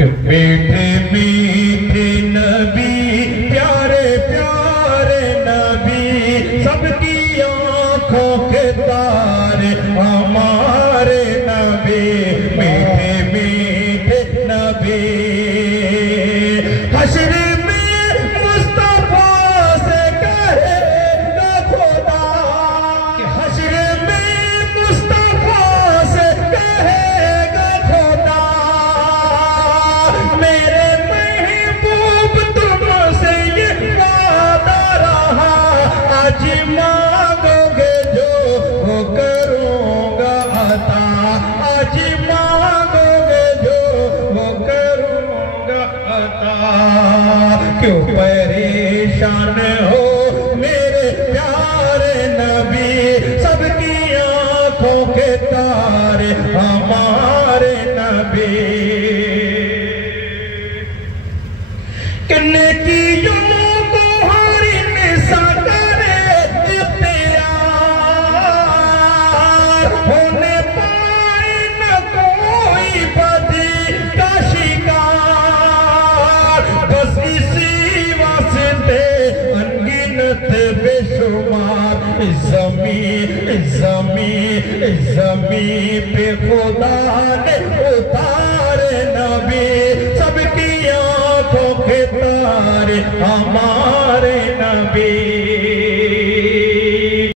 कि मीठे मीठे नबी, प्यारे प्यारे नबी, सबकी आंखों के तारे हमारे नबी, मीठे मीठे नबी। हश्र में मुस्तफा से कहेगा खुदा, कि हश्र में मुस्तफा से कहेगा खुदा, मेरे महबूब तुमसे ये वादा रहा, आज मांगोगे जो वो करूँगा अता, आज मांगोगे जो वो करूँगा अता। क्यों परेशान हो मेरे प्यारे नबी, सबकी आंखों के तारे हमारे नबी। किन्ने की को हरी निशा करे इख्तियार, होने पाए न कोई बदी का शिकार, बस इसी वास्ते अनगिनत बेशुमार इस ज़मीं पे खुदा ने उतारे नबी, सबकी आंखों के तारे हमारे नबी।